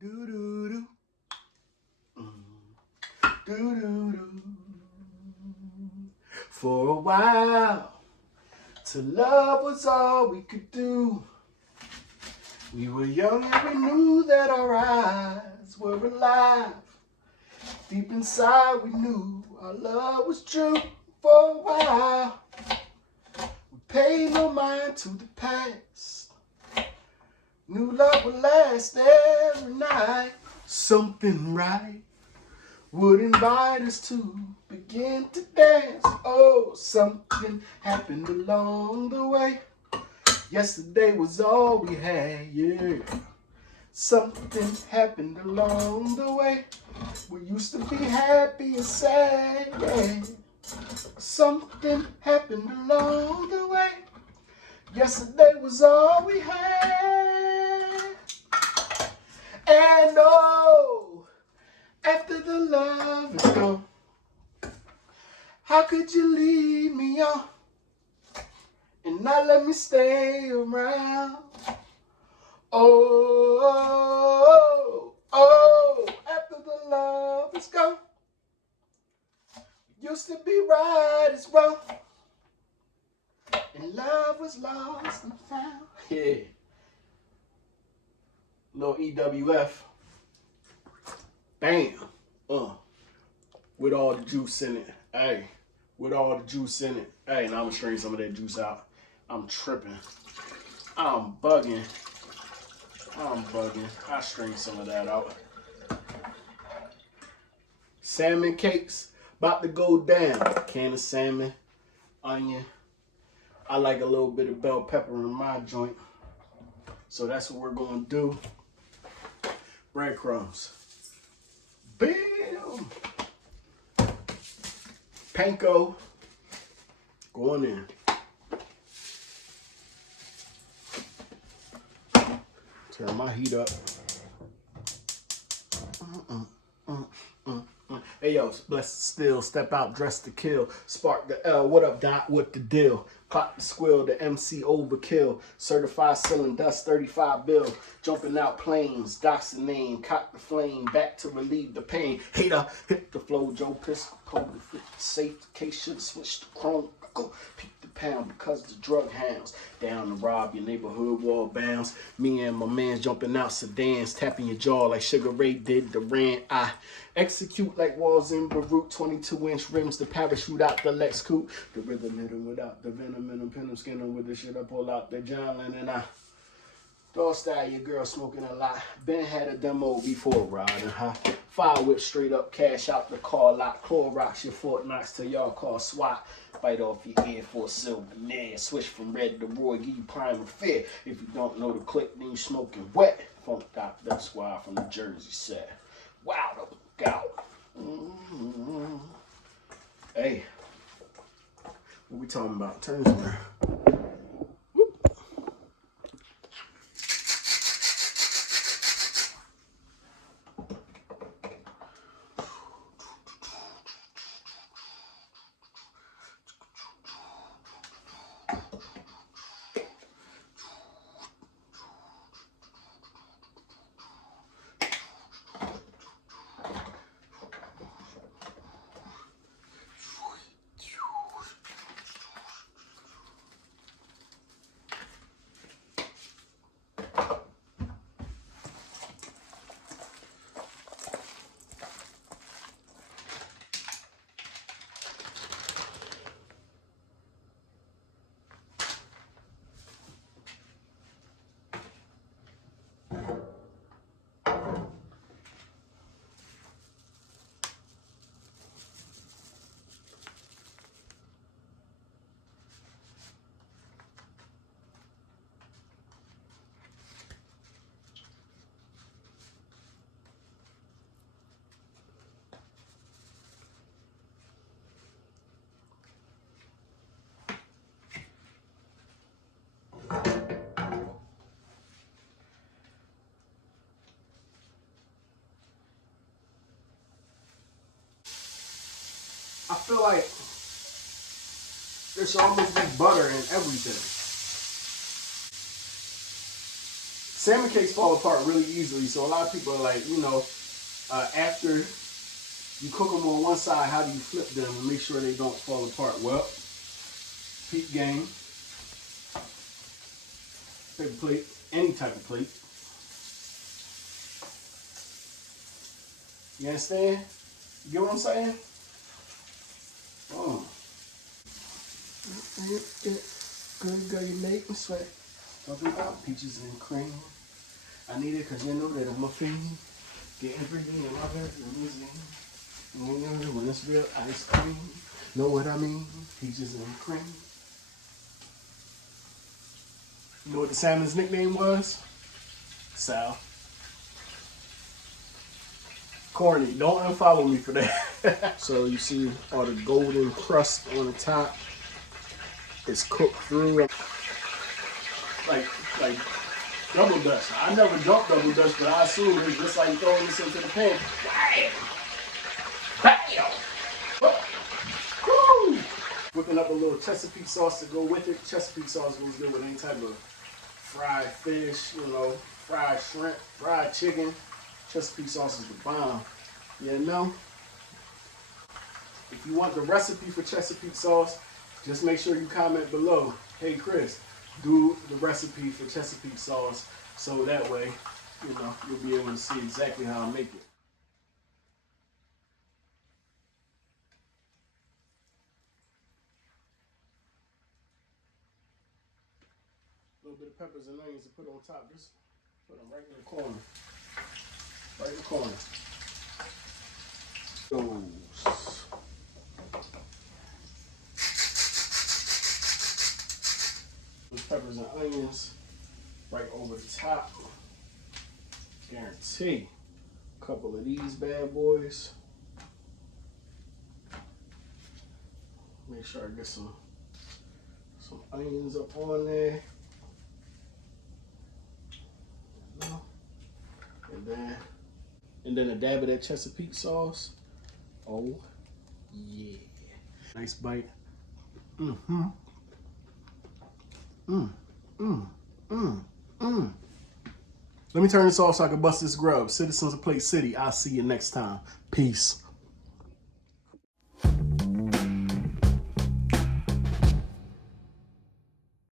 Do do do. Do do do. For a while, till love was all we could do. We were young and we knew that our eyes were alive. Deep inside we knew our love was true. For a while, we paid no mind to the past. Knew love would last every night. Something right would invite us to begin to dance. Oh, something happened along the way. Yesterday was all we had, yeah. Something happened along the way. We used to be happy and sad, yeah. Something happened along the way. Yesterday was all we had. And oh, after the love is gone, how could you leave me on and not let me stay around? Oh, oh, after the love is gone, used to be right is wrong, and love was lost and found. Yeah. Little EWF. Bam. With all the juice in it. Hey. With all the juice in it. Hey, and I'm gonna strain some of that juice out. I'm tripping. I'm bugging. I strain some of that out. Salmon cakes. About to go down. Can of salmon. Onion. I like a little bit of bell pepper in my joint. So that's what we're gonna do. Breadcrumbs. Bam! Panko. Going in. Turn my heat up. Hey yo, blessed still, step out, dress to kill. Spark the L, what up Dot, what the deal? Clock the squill, the MC overkill. Certified selling dust, 35 bill. Jumping out planes, dots the name. Cock the flame, back to relieve the pain. Hater, hit the flow, Joe Pistol, code the safe case, should've switched to chrome. Go peek the pound because the drug hounds. Down to rob your neighborhood wall bounds. Me and my mans jumping out sedans, tapping your jaw like Sugar Ray did the rant. I execute like walls in Beirut, 22-inch rims to parachute out the Lex coupe. The rhythm hit him without the venom in them, pin them, skin them with the shit I pull out the John Lennon. I dog style your girl smoking a lot. Ben had a demo before riding high. Fire whip straight up, cash out the car lot. Clorox your Fort Knox till y'all call SWAT. Bite off your ear for a silver nail. Switch from red to Roy, give you prime and fear. If you don't know the click, then you smoking wet. Funked out that squad from the Jersey set. Wow, look out. Hey, what we talking about? Turn this around. I feel like there should almost be butter in everything. salmon cakes fall apart really easily. So a lot of people are like, you know, after you cook them on one side, how do you flip them and make sure they don't fall apart? Well, peep game, paper plate, any type of plate. You understand? You get what I'm saying? Oh. Good girl, you make me sweat. Talking about peaches and cream. I need it because you know that I'm a fiend. Get everything in my bedroom. When it's real ice cream. Know what I mean? Peaches and cream. You know what the salmon's nickname was? Sal. Corny. Don't unfollow me for that. So you see all the golden crust on the top. It's cooked through. Like double dutch. I never dumped double dutch, but I assume it's just like throwing this into the pan. Bam! Woo! Whipping up a little Chesapeake sauce to go with it. Chesapeake sauce goes good with any type of fried fish, you know, fried shrimp, fried chicken. Chesapeake sauce is the bomb. You know? If you want the recipe for Chesapeake sauce, just make sure you comment below. Hey Chris, do the recipe for Chesapeake sauce so that way, you know, you'll be able to see exactly how I make it. A little bit of peppers and onions to put on top. Just put them right in the corner. Right in the corner. Those. Peppers and onions right over the top. Guarantee. A couple of these bad boys. Make sure I get some onions up on there. And then a dab of that Chesapeake sauce. Oh yeah. Nice bite. Mm-hmm. Let me turn this off so I can bust this grub. Citizens of Plate City, I'll see you next time. Peace.